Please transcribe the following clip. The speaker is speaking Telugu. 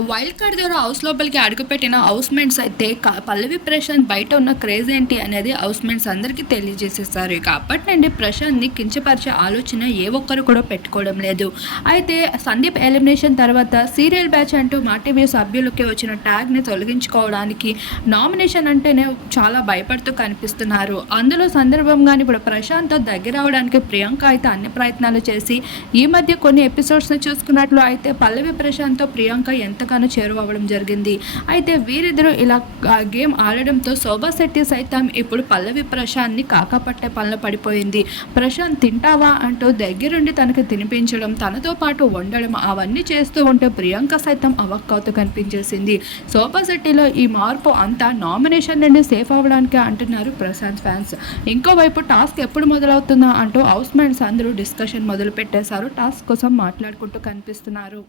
వైల్డ్ కార్డ్ ద్వారా హౌస్ లోపలికి అడుగుపెట్టిన హౌస్ మేట్స్ అయితే పల్లవి ప్రశాంత్ బయట ఉన్న క్రేజ్ ఏంటి అనేది హౌస్ మేట్స్ అందరికీ తెలియజేసేస్తారు. ఇక అప్పటి నుండి ప్రశాంత్ని కించపరిచే ఆలోచన ఏ ఒక్కరు కూడా పెట్టుకోవడం లేదు. అయితే సందీప్ ఎలిమినేషన్ తర్వాత సీరియల్ బ్యాచ్ అంటూ మాటీవీ సభ్యులకి వచ్చిన ట్యాగ్ని తొలగించుకోవడానికి నామినేషన్ అంటేనే చాలా భయపడుతూ కనిపిస్తున్నారు. అందులో సందర్భంగానే ఇప్పుడు ప్రశాంత్తో దగ్గర అవడానికి ప్రియాంక అయితే అన్ని ప్రయత్నాలు చేసి ఈ మధ్య కొన్ని ఎపిసోడ్స్ని చూసుకున్నట్లు అయితే పల్లవి ప్రశాంత్తో ప్రియాంక ఎంతగానో చేరువవ్వడం జరిగింది. అయితే వీరిద్దరూ ఇలా గేమ్ ఆడడంతో శోభా శెట్టి సైతం ఇప్పుడు పల్లవి ప్రశాంత్ని కాకపట్టే పనులు పడిపోయింది. ప్రశాంత్ తింటావా అంటూ దగ్గరుండి తనకి తినిపించడం తనతో పాటు వండడం అవన్నీ చేస్తూ ఉంటే ప్రియాంక సైతం అవక్కవుతూ కనిపించేసింది. శోభా శెట్టిలో ఈ మార్పు అంతా నామినేషన్ నుండి సేఫ్ అవ్వడానికి అంటున్నారు ప్రశాంత్ ఫ్యాన్స్. ఇంకోవైపు టాస్క్ ఎప్పుడు మొదలవుతుందా అంటూ హౌస్ మేట్స్ అందరూ డిస్కషన్ మొదలు పెట్టేశారు టాస్క్ కోసం మాట్లాడుకుంటూ కనిపిస్తున్నారు.